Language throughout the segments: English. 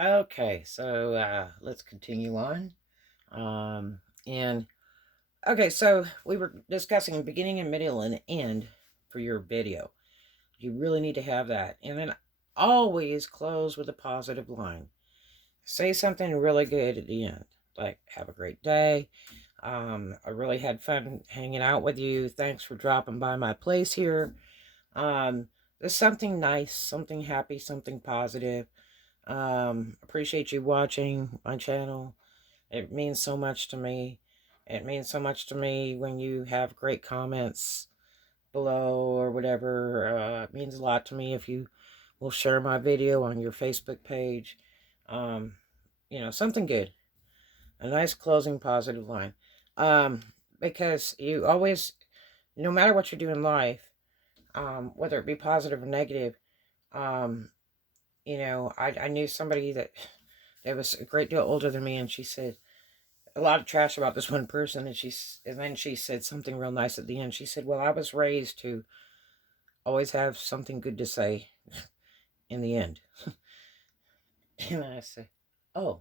Okay, so let's continue on. And okay, so we were discussing beginning and middle and end for your video. You really need to have that. And then always close with a positive line. Say something really good at the end, like, have a great day. I really had fun hanging out with you. Thanks for dropping by my place here. There's something nice, something happy, something positive. Appreciate you watching my channel. It means so much to me. It means so much to me when you have great comments below or whatever. It means a lot to me if you will share my video on your Facebook page. Um, something good. A nice closing positive line. Um, because you always, no matter what you do in life, whether it be positive or negative, um, I knew somebody that was a great deal older than me, and she said a lot of trash about this one person, and then she said something real nice at the end. She said, "Well, I was raised to always have something good to say in the end." And I said, "Oh,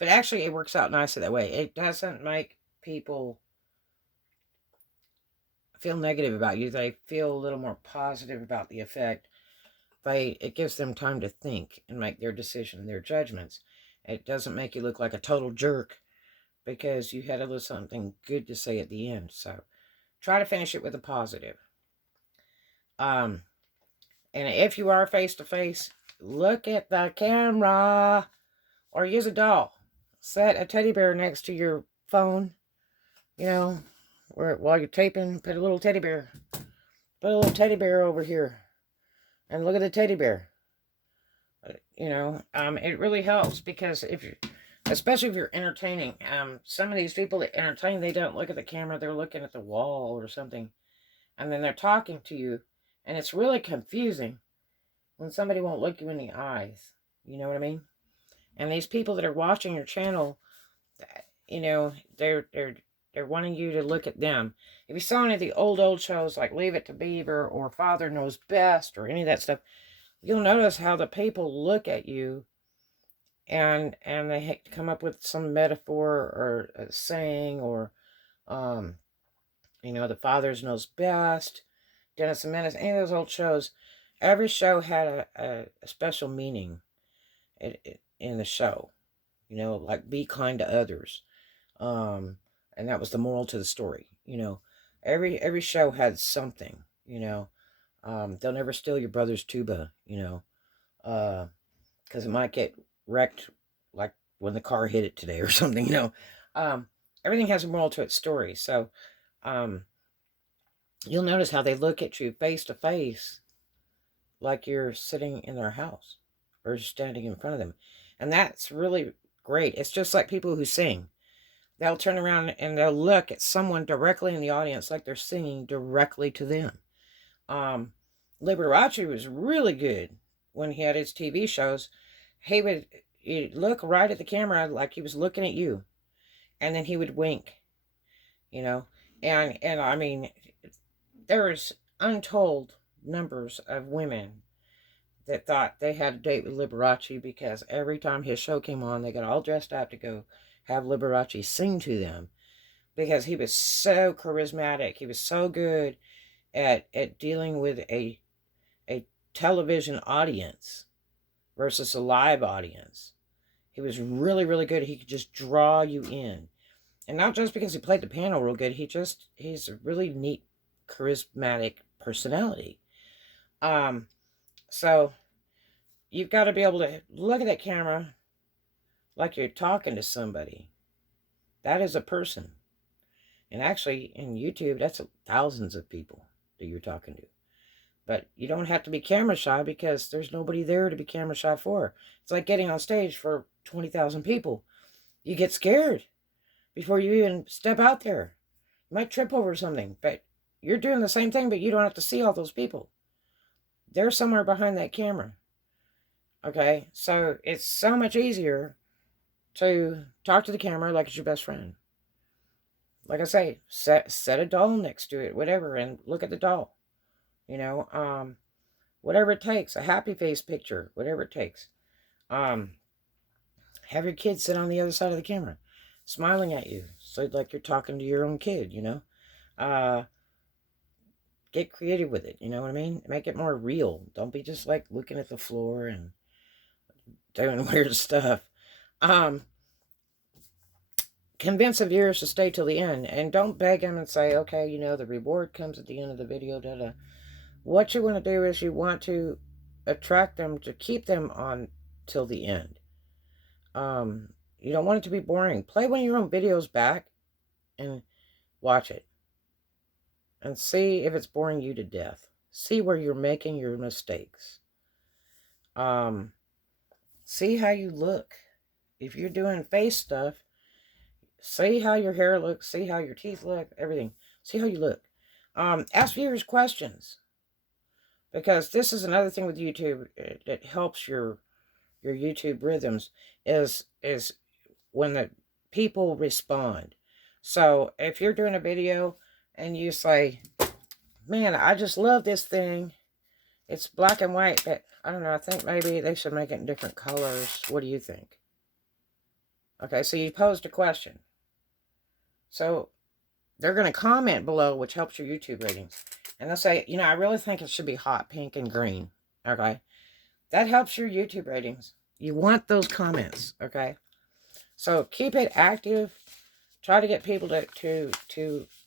but actually, it works out nicely that way. It doesn't make people feel negative about you. They feel a little more positive about the effect. It gives them time to think and make their decision, their judgments. It doesn't make you look like a total jerk because you had a little something good to say at the end. So try to finish it with a positive. Um, and if you are face to face, look at the camera or use a doll. Set a teddy bear next to your phone, you know, while you're taping, put a little teddy bear. Put a little teddy bear over here and look at the teddy bear. It really helps because especially if you're entertaining, some of these people that entertain, they don't look at the camera, they're looking at the wall or something, and then they're talking to you, and it's really confusing when somebody won't look you in the eyes. You know what I mean? And these people that are watching your channel, they're wanting you to look at them. If you saw any of the old shows like Leave It to Beaver or Father Knows Best or any of that stuff, you'll notice how the people look at you and they come up with some metaphor or a saying or the Father Knows Best, Dennis and Menace, any of those old shows. Every show had a special meaning in the show, like be kind to others, and that was the moral to the story. Every show had something. They'll never steal your brother's tuba, because it might get wrecked, like when the car hit it today or something. Um, Everything has a moral to its story. So um, you'll notice how they look at you face to face, like you're sitting in their house or standing in front of them, and that's really great. It's just like people who sing. They'll turn around and they'll look at someone directly in the audience like they're singing directly to them. Um, Liberace was really good when he had his TV shows. He'd look right at the camera like he was looking at you, and then he would wink, you know. And I mean, there's untold numbers of women that thought they had a date with Liberace because every time his show came on, they got all dressed up to go have Liberace sing to them because he was so charismatic. He was so good at dealing with a television audience versus a live audience. He was really, really good. He could just draw you in. And not just because he played the piano real good, he's a really neat, charismatic personality. Um, so you've got to be able to look at that camera like you're talking to somebody. That is a person. And actually, in YouTube, that's thousands of people that you're talking to. But you don't have to be camera shy because there's nobody there to be camera shy for. It's like getting on stage for 20,000 people. You get scared before you even step out there. You might trip over something, but you're doing the same thing, but you don't have to see all those people. They're somewhere behind that camera. Okay? So it's so much easier to talk to the camera like it's your best friend. Like I say, set a doll next to it, whatever, and look at the doll. Whatever it takes, a happy face picture, whatever it takes. Um, Have your kids sit on the other side of the camera, smiling at you, so like you're talking to your own kid, Get creative with it, you know what I mean? Make it more real. Don't be just like looking at the floor and doing weird stuff. Um, convince the viewers to stay till the end, and don't beg them and say, okay, the reward comes at the end of the video, da. What you want to do is you want to attract them to keep them on till the end. You don't want it to be boring. Play one of your own videos back and watch it and see if it's boring you to death. See where you're making your mistakes. See how you look. If you're doing face stuff, see how your hair looks, see how your teeth look, everything. See how you look. Ask viewers questions. Because this is another thing with YouTube that helps your YouTube rhythms is when the people respond. So if you're doing a video and you say, man, I just love this thing. It's black and white, but I don't know, I think maybe they should make it in different colors. What do you think? Okay, so you posed a question. So they're going to comment below, which helps your YouTube ratings. And they'll say, I really think it should be hot pink and green. Okay? That helps your YouTube ratings. You want those comments. Okay? So keep it active. Try to get people to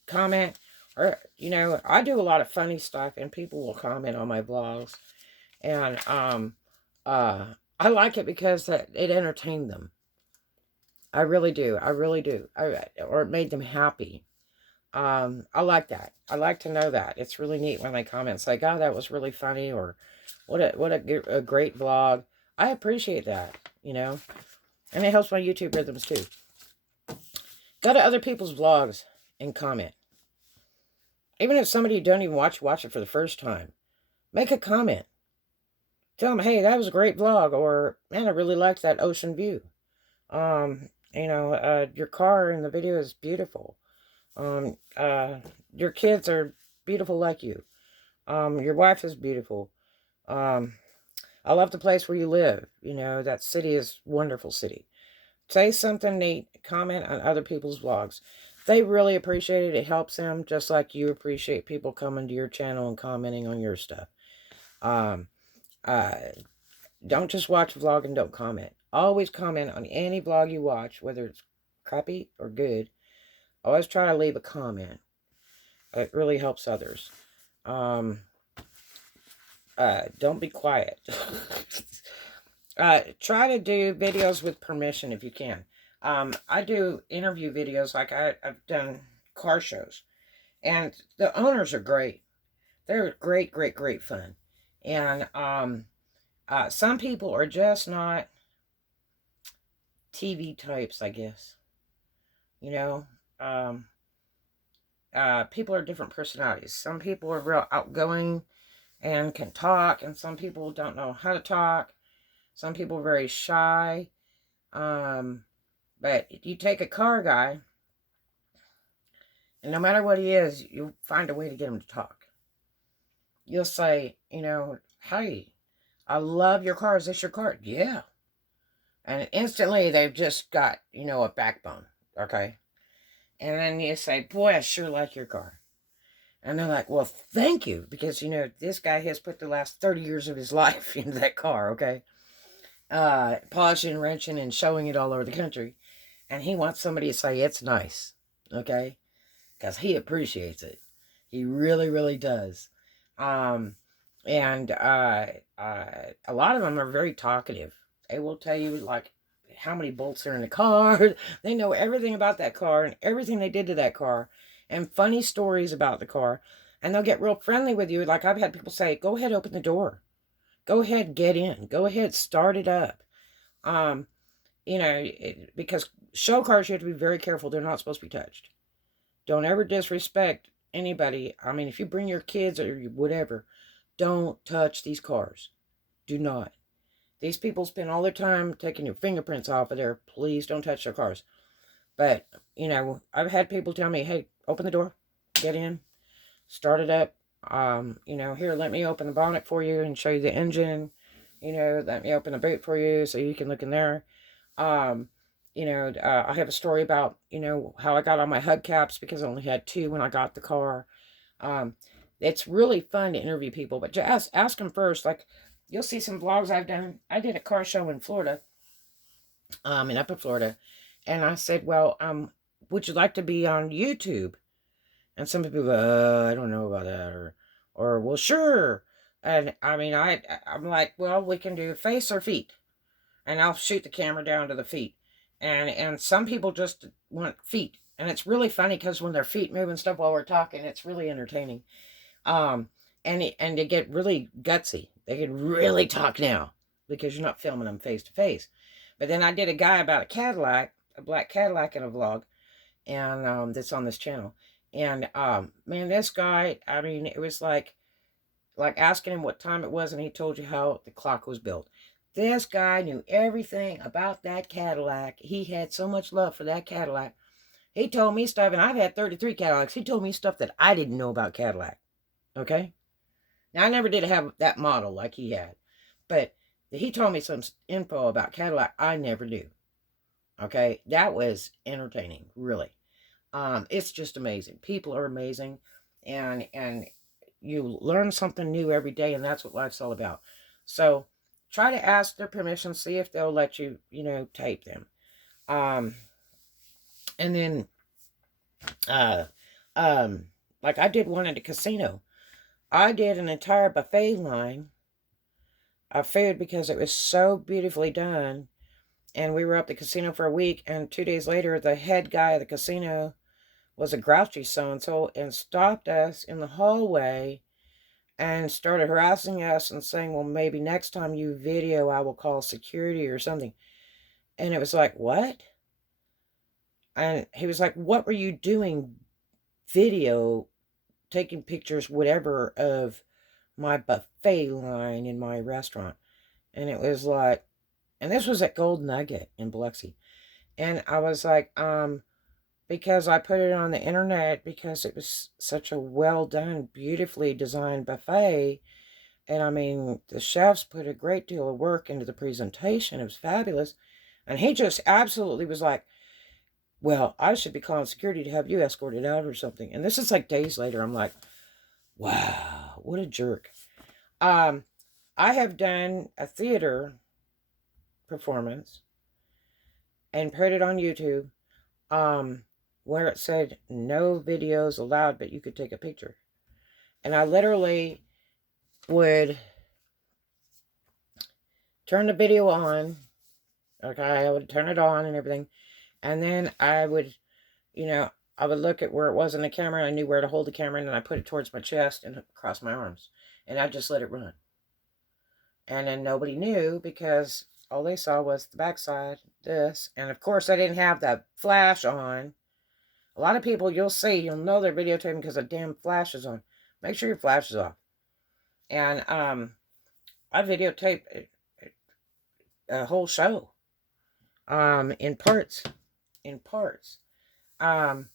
comment. Or, I do a lot of funny stuff, and people will comment on my vlogs. And I like it because it entertained them. I really do. I really do. Or it made them happy. I like that. I like to know that. It's really neat when they comment and say, God, that was really funny, or what a great vlog. I appreciate that, and it helps my YouTube rhythms too. Go to other people's vlogs and comment. Even if somebody you don't even watch it for the first time, make a comment. Tell them, hey, that was a great vlog, or man, I really liked that ocean view. Your car in the video is beautiful. Your kids are beautiful like you. Your wife is beautiful. I love the place where you live. That city is a wonderful city. Say something neat. Comment on other people's vlogs. They really appreciate it. It helps them just like you appreciate people coming to your channel and commenting on your stuff. Don't just watch a vlog and don't comment. Always comment on any vlog you watch, whether it's crappy or good. Always try to leave a comment. It really helps others. Don't be quiet. Try to do videos with permission if you can. I do interview videos, like I've done car shows. And the owners are great. They're great, great, great fun. And some people are just not TV types, I guess. People are different personalities. Some people are real outgoing and can talk, and some people don't know how to talk. Some people are very shy. But you take a car guy, and no matter what he is, you'll find a way to get him to talk. You'll say, hey, I love your car. Is this your car? Yeah. And instantly they've just got, a backbone. Okay. And then you say, boy, I sure like your car. And they're like, well, thank you. Because, this guy has put the last 30 years of his life into that car, okay? Polishing, wrenching, and showing it all over the country. And he wants somebody to say, it's nice, okay? Because he appreciates it. He really, really does. A lot of them are very talkative. They will tell you, like, how many bolts are in the car. They know everything about that car and everything they did to that car, and funny stories about the car. And they'll get real friendly with you. Like, I've had people say, go ahead, open the door. Go ahead, get in. Go ahead, start it up. Because show cars, you have to be very careful. They're not supposed to be touched. Don't ever disrespect anybody. I mean, if you bring your kids or whatever, don't touch these cars. Do not. These people spend all their time taking your fingerprints off of there. Please don't touch their cars. But, I've had people tell me, hey, open the door, get in, start it up. Here, let me open the bonnet for you and show you the engine. Let me open the boot for you so you can look in there. Um, I have a story about, how I got on my hubcaps because I only had two when I got the car. Um, it's really fun to interview people, but just ask them first. Like, you'll see some vlogs I've done. I did a car show in Florida, in Upper Florida, and I said, well, would you like to be on YouTube? And some people go, I don't know about that, or well, sure. And I mean, I'm like, well, we can do face or feet, and I'll shoot the camera down to the feet. And some people just want feet, and it's really funny because when their feet move and stuff while we're talking, it's really entertaining. Um, and they get really gutsy. They can really talk now because you're not filming them face to face. But then I did a guy about a Cadillac, a black Cadillac in a vlog, and that's on this channel. And man, this guy, I mean, it was like asking him what time it was, and he told you how the clock was built. This guy knew everything about that Cadillac. He had so much love for that Cadillac. He told me stuff, and I've had 33 Cadillacs. He told me stuff that I didn't know about Cadillac. Okay? Now, I never did have that model like he had, but he told me some info about Cadillac I never knew. Okay? That was entertaining, really. It's just amazing. People are amazing, and you learn something new every day, and that's what life's all about. So try to ask their permission, see if they'll let you, tape them. And then, uh, like I did one at a casino. I did an entire buffet line of food because it was so beautifully done. And we were up at the casino for a week, and 2 days later, the head guy of the casino was a grouchy so-and-so and stopped us in the hallway and started harassing us and saying, well, maybe next time you video, I will call security or something. And it was like, what? And he was like, what were you doing video, taking pictures, whatever, of my buffet line in my restaurant? And it was like, and this was at Gold Nugget in Biloxi. And I was like, because I put it on the internet because it was such a well done, beautifully designed buffet. And I mean, the chefs put a great deal of work into the presentation. It was fabulous. And he just absolutely was like, well, I should be calling security to have you escorted out or something. And this is like days later. I'm like, wow, what a jerk. I have done a theater performance and put it on YouTube, where it said no videos allowed, but you could take a picture. And I literally would turn the video on. Okay, I would turn it on and everything. And then I would, I would look at where it was in the camera. I knew where to hold the camera, and then I put it towards my chest and across my arms. And I just let it run. And then nobody knew because all they saw was the backside, this. And of course, I didn't have the flash on. A lot of people you'll know they're videotaping because the damn flash is on. Make sure your flash is off. And I videotaped a whole show in parts. And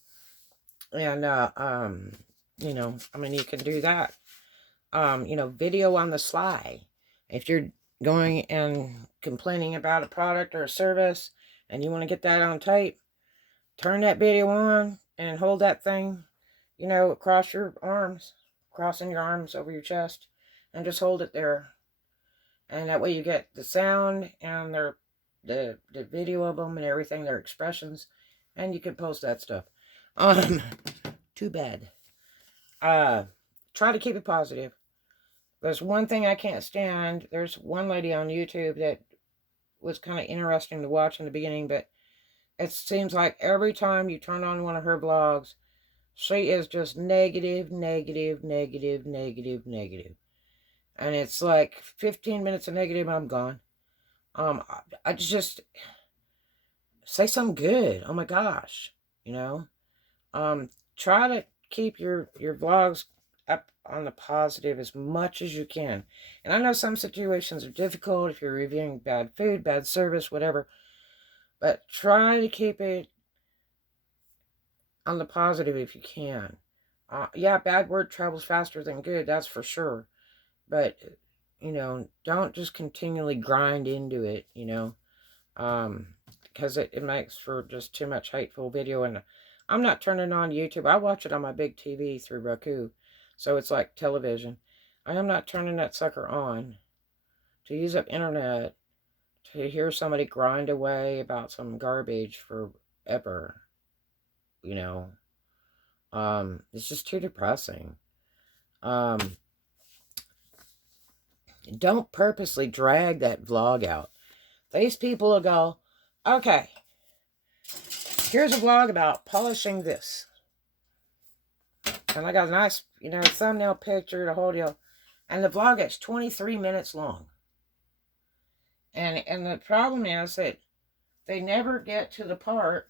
I mean, you can do that. Video on the sly. If you're going and complaining about a product or a service and you want to get that on tape, turn that video on and hold that thing, across your arms, crossing your arms over your chest, and just hold it there. And that way you get the sound and the video of them and everything, their expressions, and you can post that stuff. Too bad. Try to keep it positive. There's one thing I can't stand. There's one lady on YouTube that was kind of interesting to watch in the beginning, but it seems like every time you turn on one of her vlogs, she is just negative, negative, negative, negative, negative. And it's like 15 minutes of negative, I'm gone. I just say something good. Oh my gosh, try to keep your vlogs up on the positive as much as you can. And I know some situations are difficult if you're reviewing bad food, bad service, whatever, but try to keep it on the positive if you can. Yeah, bad word travels faster than good, that's for sure. But, don't just continually grind into it, because it makes for just too much hateful video. And I'm not turning on YouTube. I watch it on my big TV through Roku. So it's like television. I am not turning that sucker on to use up internet to hear somebody grind away about some garbage forever. You know, it's just too depressing. Don't purposely drag that vlog out. These people will go, okay, here's a vlog about polishing this. And I got a nice, thumbnail picture to hold you. And the vlog is 23 minutes long. And the problem is that they never get to the part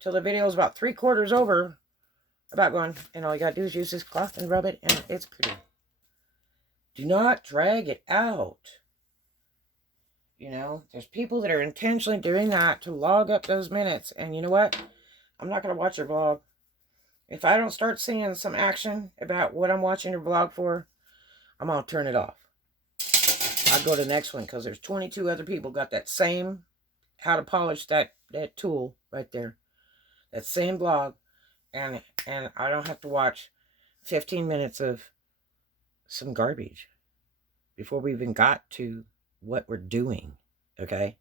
till the video is about 3/4 over about going, and all you gotta do is use this cloth and rub it, and it's pretty. Do not drag it out. There's people that are intentionally doing that to log up those minutes. And you know what? I'm not going to watch your vlog. If I don't start seeing some action about what I'm watching your vlog for, I'm going to turn it off. I'll go to the next one because there's 22 other people got that same how to polish that tool right there. That same blog. And I don't have to watch 15 minutes of some garbage before we even got to what we're doing. Okay?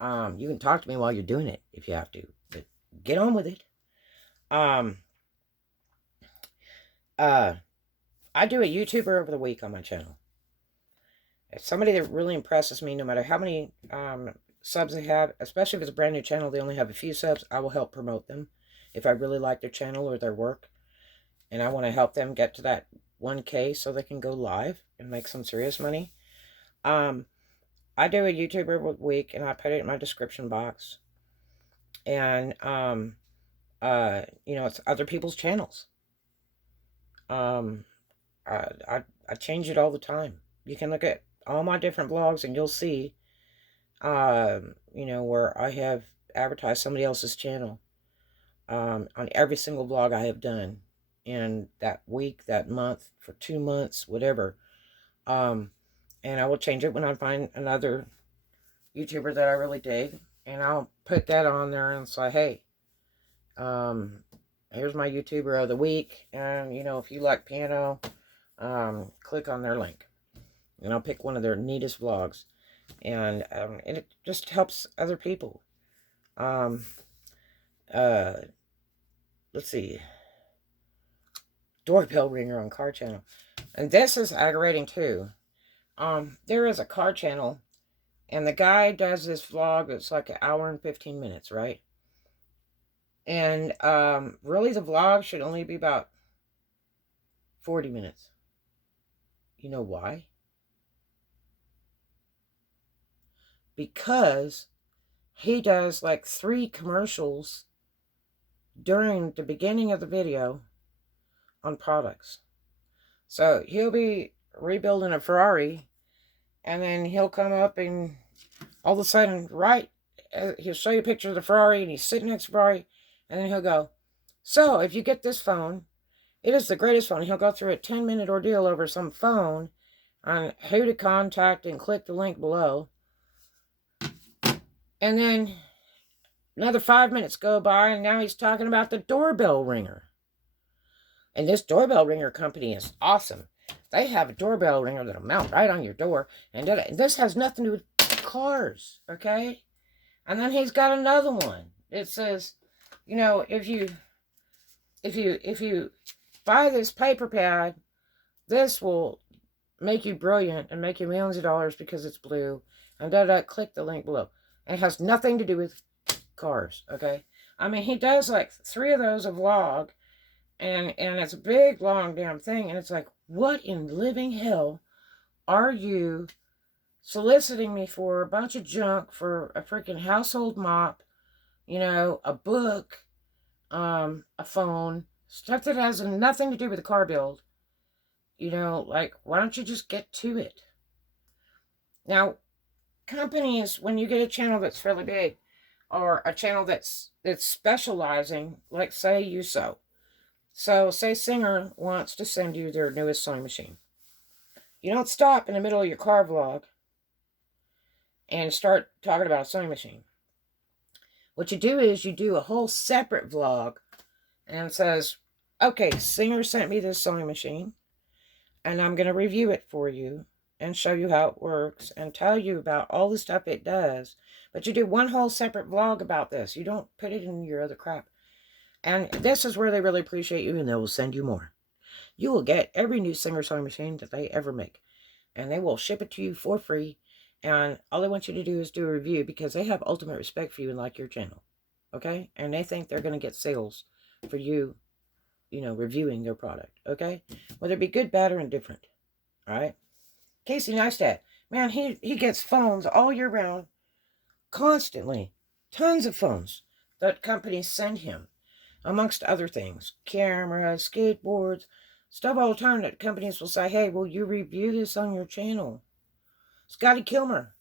You can talk to me while you're doing it if you have to, but get on with it. I do a YouTuber of the week on my channel. It's somebody that really impresses me, no matter how many subs they have, especially if it's a brand new channel, they only have a few subs, I will help promote them if I really like their channel or their work, and I want to help them get to that 1K so they can go live and make some serious money. I do a YouTuber of the week, and I put it in my description box. And, it's other people's channels. I change it all the time. You can look at all my different vlogs, and you'll see, where I have advertised somebody else's channel, on every single vlog I have done in that week, that month, for 2 months, whatever. And I will change it when I find another YouTuber that I really dig. And I'll put that on there and say, hey, here's my YouTuber of the week. And, if you like piano, click on their link. And I'll pick one of their neatest vlogs. And it just helps other people. Let's see. Doorbell ringer on car channel. And this is aggravating too. There is a car channel, and the guy does this vlog that's like 1 hour and 15 minutes, right? And really the vlog should only be about 40 minutes. You know why? Because he does like 3 commercials during the beginning of the video on products. So he'll be rebuilding a Ferrari, and then he'll come up and all of a sudden, he'll show you a picture of the Ferrari, and he's sitting next to the Ferrari, and then he'll go, so if you get this phone, it is the greatest phone. He'll go through a 10-minute ordeal over some phone on who to contact and click the link below. And then another 5 minutes go by, and now he's talking about the doorbell ringer. And this doorbell ringer company is awesome. They have a doorbell ringer that'll mount right on your door. And this has nothing to do with cars, okay? And then he's got another one. It says, if you buy this paper pad, this will make you brilliant and make you millions of dollars because it's blue. And click the link below. And it has nothing to do with cars, okay? I mean, he does like 3 of those a vlog. And it's a big, long damn thing. And it's like, what in living hell are you soliciting me for? A bunch of junk for a freaking household mop, a book, a phone, stuff that has nothing to do with the car build. Why don't you just get to it? Now, companies, when you get a channel that's fairly big, or a channel that's specializing, like say you sew. So, say Singer wants to send you their newest sewing machine. You don't stop in the middle of your car vlog and start talking about a sewing machine. What you do is you do a whole separate vlog and it says, okay, Singer sent me this sewing machine and I'm going to review it for you and show you how it works and tell you about all the stuff it does. But you do one whole separate vlog about this. You don't put it in your other crap. And this is where they really appreciate you, and they will send you more. You will get every new Singer sewing machine that they ever make. And they will ship it to you for free. And all they want you to do is do a review because they have ultimate respect for you and like your channel. Okay? And they think they're going to get sales for you, you know, reviewing their product. Okay? Whether it be good, bad, or indifferent. All right? Casey Neistat. Man, he gets phones all year round. Constantly. Tons of phones that companies send him. Amongst other things. Cameras, skateboards. Stuff all the time that companies will say, hey, will you review this on your channel? Scotty Kilmer.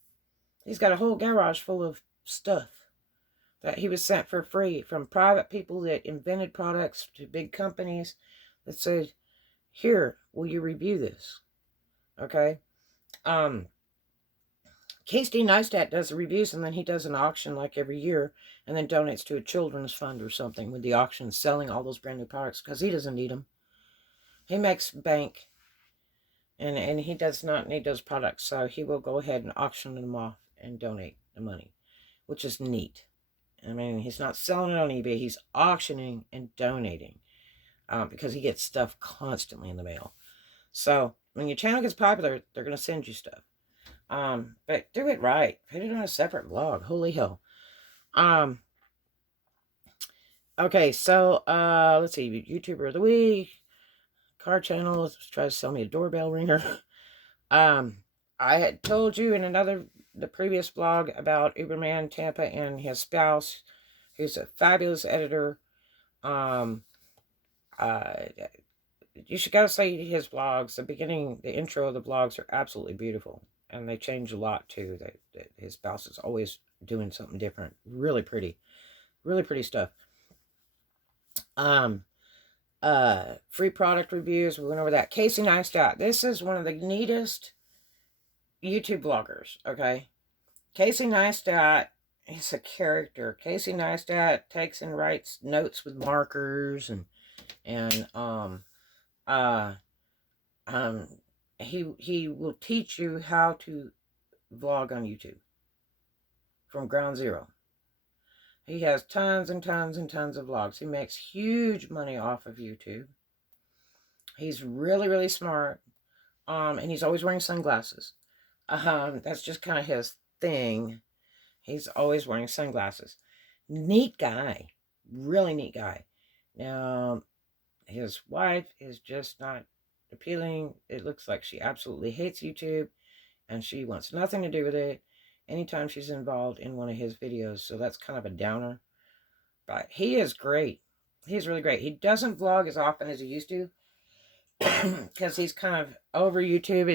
He's got a whole garage full of stuff that he was sent for free from private people that invented products to big companies that said, here, will you review this? Okay? Casey Neistat does the reviews and then he does an auction like every year and then donates to a children's fund or something with the auction selling all those brand new products because he doesn't need them. He makes bank and he does not need those products, so he will go ahead and auction them off and donate the money, which is neat. I mean, he's not selling it on eBay, he's auctioning and donating because he gets stuff constantly in the mail. So when your channel gets popular, they're going to send you stuff. But do it right. Put it on a separate vlog. Holy hell. Okay, so, let's see. YouTuber of the week. Car channel. Tries to sell me a doorbell ringer. I had told you in the previous vlog about Uberman Tampa and his spouse. He's a fabulous editor. You should go see his vlogs. The intro of the vlogs are absolutely beautiful. And they change a lot, too. His spouse is always doing something different. Really pretty. Really pretty stuff. Free product reviews. We went over that. Casey Neistat. This is one of the neatest YouTube vloggers, okay? Casey Neistat is a character. Casey Neistat takes and writes notes with markers and he will teach you how to vlog on YouTube from ground zero. He has tons and tons and tons of vlogs. He makes huge money off of YouTube. He's really, really smart. And he's always wearing sunglasses. That's just kind of his thing. He's always wearing sunglasses. Neat guy. Really neat guy. Now, his wife is just not appealing. It looks like she absolutely hates YouTube. And she wants nothing to do with it anytime she's involved in one of his videos. So that's kind of a downer. But he is great. He's really great. He doesn't vlog as often as he used to. Because he's kind of over YouTube.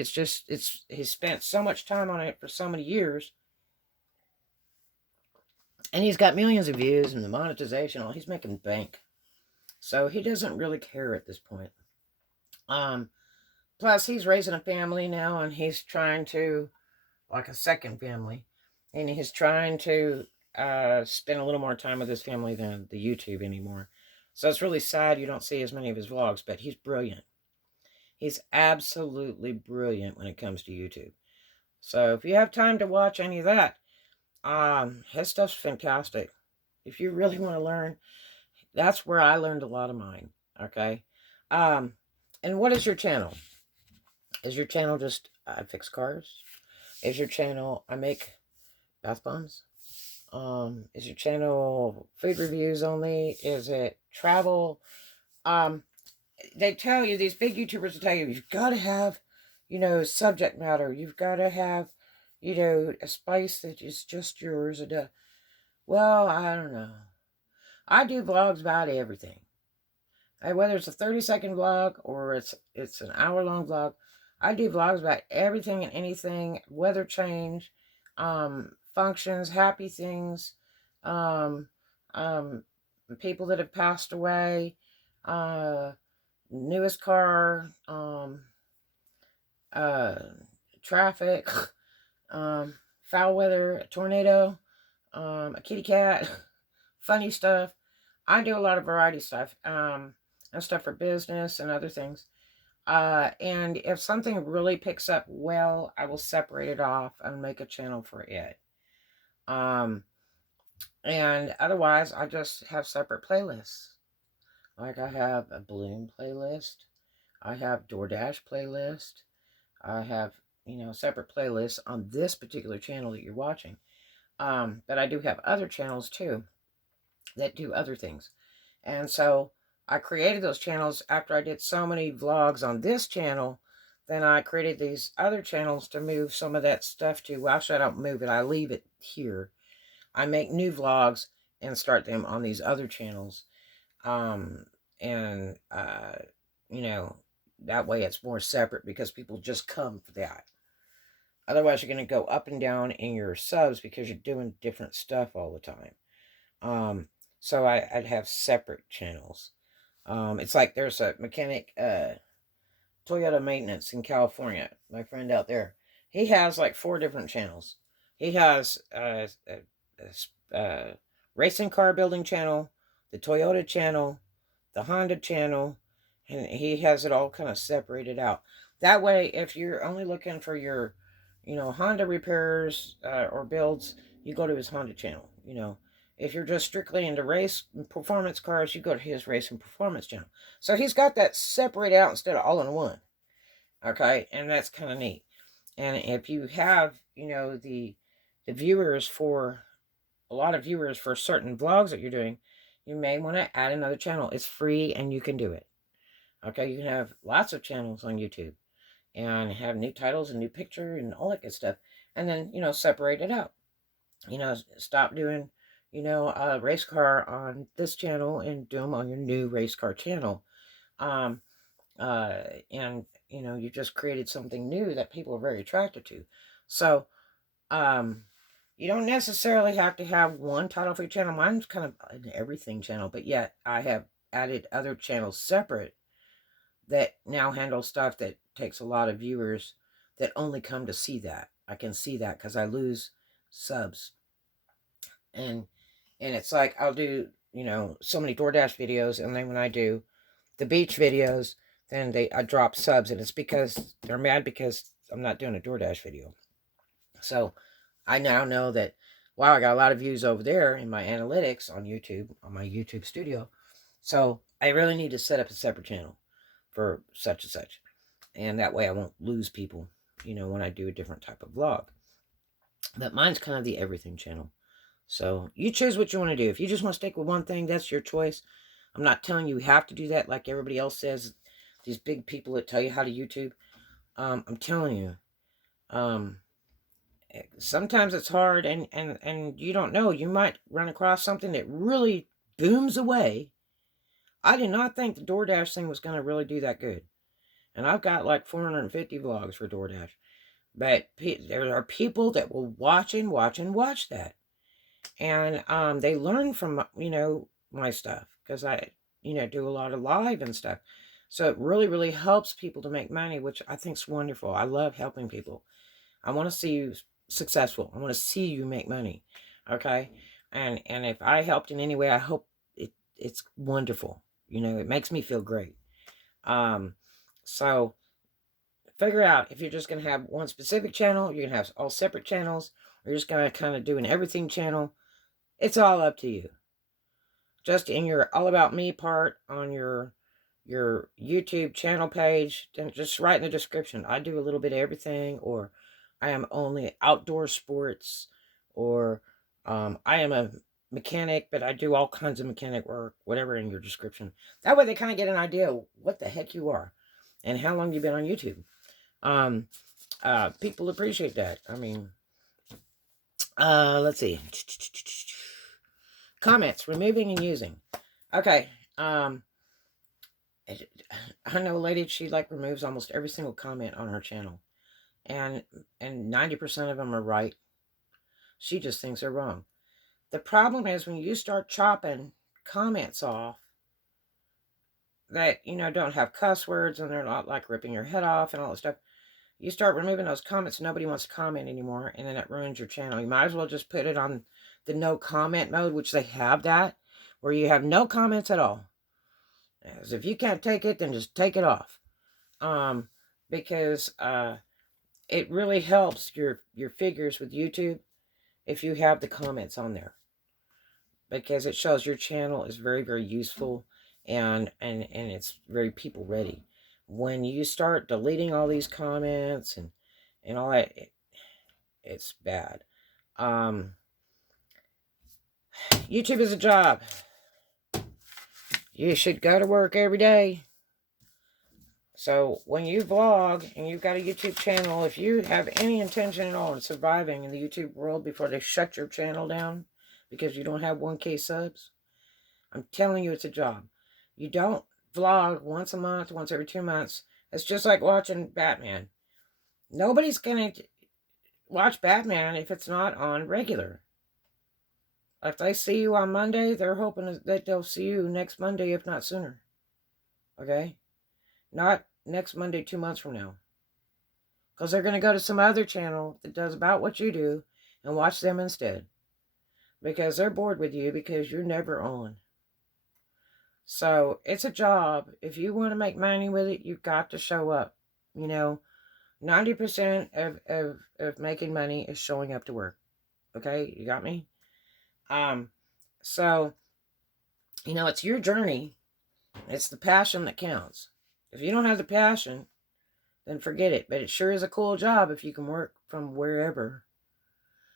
He's spent so much time on it for so many years. And he's got millions of views and the monetization. He's making bank. So he doesn't really care at this point. Plus, he's raising a family now, and he's trying to, like a second family, and he's trying to spend a little more time with his family than the YouTube anymore. So it's really sad you don't see as many of his vlogs, but he's brilliant. He's absolutely brilliant when it comes to YouTube. So if you have time to watch any of that, his stuff's fantastic. If you really want to learn, that's where I learned a lot of mine. Okay. And what is your channel? Is your channel just I fix cars? Is your channel I make bath bombs? Is your channel food reviews only? Is it travel? They tell you, these big YouTubers will tell you, you've got to have, subject matter. You've got to have, a spice that is just yours. Well, I don't know. I do vlogs about everything. Whether it's a 30-second vlog or it's an hour-long vlog, I do vlogs about everything and anything, weather change, functions, happy things, people that have passed away, newest car, traffic, foul weather, a tornado, a kitty cat, funny stuff. I do a lot of variety stuff, and stuff for business and other things. And if something really picks up well, I will separate it off and make a channel for it. Um, and otherwise, I just have separate playlists. Like I have a balloon playlist, I have DoorDash playlist, I have, separate playlists on this particular channel that you're watching. But I do have other channels too that do other things. And so I created those channels after I did so many vlogs on this channel. Then I created these other channels to move some of that stuff to. Well, actually, I don't move it. I leave it here. I make new vlogs and start them on these other channels. Um, and, that way it's more separate because people just come for that. Otherwise, you're going to go up and down in your subs because you're doing different stuff all the time. So I'd have separate channels. It's like there's a mechanic, Toyota maintenance in California, my friend out there. He has like 4 different channels. He has a racing car building channel, the Toyota channel, the Honda channel, and he has it all kind of separated out. That way, if you're only looking for your, Honda repairs or builds, you go to his Honda channel. If you're just strictly into race and performance cars, you go to his race and performance channel. So he's got that separated out instead of all in one. Okay, and that's kind of neat. And if you have, the viewers for, a lot of viewers for certain vlogs that you're doing, you may want to add another channel. It's free and you can do it. Okay, you can have lots of channels on YouTube and have new titles and new picture and all that good stuff. And then, separate it out. Stop doing, a race car on this channel and do them on your new race car channel. And, you just created something new that people are very attracted to. So, you don't necessarily have to have one title for your channel. Mine's kind of an everything channel, but yet I have added other channels separate that now handle stuff that takes a lot of viewers that only come to see that. I can see that because I lose subs. And it's like I'll do, so many DoorDash videos, and then when I do the beach videos, then I drop subs, and it's because they're mad because I'm not doing a DoorDash video. So I now know that, wow, I got a lot of views over there in my analytics on YouTube, on my YouTube studio. So I really need to set up a separate channel for such and such. And that way I won't lose people, when I do a different type of vlog. But mine's kind of the everything channel. So you choose what you want to do. If you just want to stick with one thing, that's your choice. I'm not telling you have to do that like everybody else says. These big people that tell you how to YouTube. I'm telling you. Sometimes it's hard and you don't know. You might run across something that really booms away. I did not think the DoorDash thing was going to really do that good. And I've got like 450 vlogs for DoorDash. But there are people that will watch that. And they learn from, my stuff. Because I, do a lot of live and stuff. So it really, really helps people to make money, which I think is wonderful. I love helping people. I want to see you successful. I want to see you make money. Okay? And if I helped in any way, I hope it's wonderful. It makes me feel great. So figure out if you're just going to have one specific channel, you're going to have all separate channels, or you're just going to kind of do an everything channel. It's all up to you. Just in your all about me part on your YouTube channel page, then just write in the description, I do a little bit of everything, or I am only outdoor sports, or I am a mechanic, but I do all kinds of mechanic work, whatever in your description. That way they kind of get an idea of what the heck you are and how long you've been on YouTube. People appreciate that. I mean, let's see. Comments, removing and using. Okay. I know a lady, she like removes almost every single comment on her channel. And 90% of them are right. She just thinks they're wrong. The problem is when you start chopping comments off that, don't have cuss words and they're not like ripping your head off and all that stuff, you start removing those comments, nobody wants to comment anymore, and then it ruins your channel. You might as well just put it on the no comment mode, which they have that, where you have no comments at all. As if you can't take it, then just take it off. Because it really helps your figures with YouTube if you have the comments on there, because it shows your channel is very, very useful, and it's very people ready. When you start deleting all these comments and all that, it's bad. YouTube is a job. You should go to work every day. So when you vlog and you've got a YouTube channel, if you have any intention at all in surviving in the YouTube world before they shut your channel down because you don't have 1K subs, I'm telling you, it's a job. You don't vlog once a month, once every 2 months. It's just like watching Batman. Nobody's going to watch Batman if it's not on regular. If they see you on Monday, they're hoping that they'll see you next Monday, if not sooner. Okay? Not next Monday 2 months from now. Because they're going to go to some other channel that does about what you do and watch them instead. Because they're bored with you because you're never on. So it's a job. If you want to make money with it, you've got to show up. 90% of making money is showing up to work. Okay? You got me? So, it's your journey. It's the passion that counts. If you don't have the passion, then forget it. But it sure is a cool job if you can work from wherever,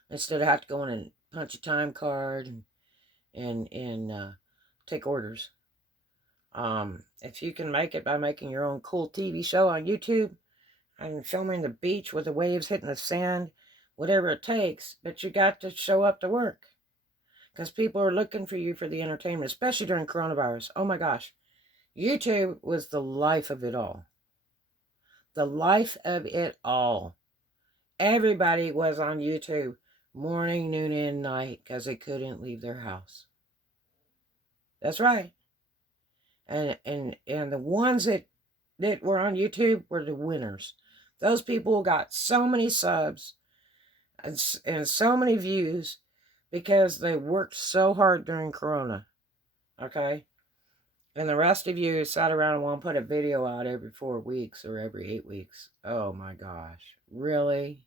instead of have to go in and punch a time card and take orders. If you can make it by making your own cool TV show on YouTube and filming the beach with the waves hitting the sand, whatever it takes, but you got to show up to work. Because people are looking for you for the entertainment, especially during coronavirus. Oh my gosh. YouTube was the life of it all. The life of it all. Everybody was on YouTube morning, noon, and night because they couldn't leave their house. That's right. And the ones that were on YouTube were the winners. Those people got so many subs and so many views because they worked so hard during Corona. Okay? And the rest of you sat around and won't put a video out every 4 weeks or every 8 weeks. Oh my gosh. Really?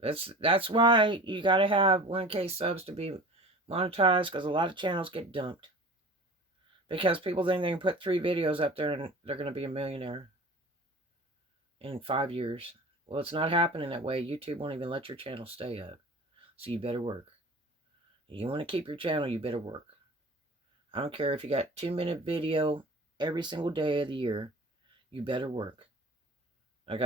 That's why you got to have 1K subs to be monetized, because a lot of channels get dumped. Because people think they can put 3 videos up there and they're going to be a millionaire in 5 years. Well, it's not happening that way. YouTube won't even let your channel stay up. So you better work. If you want to keep your channel, you better work. I don't care if you got 2-minute video every single day of the year. You better work. Okay?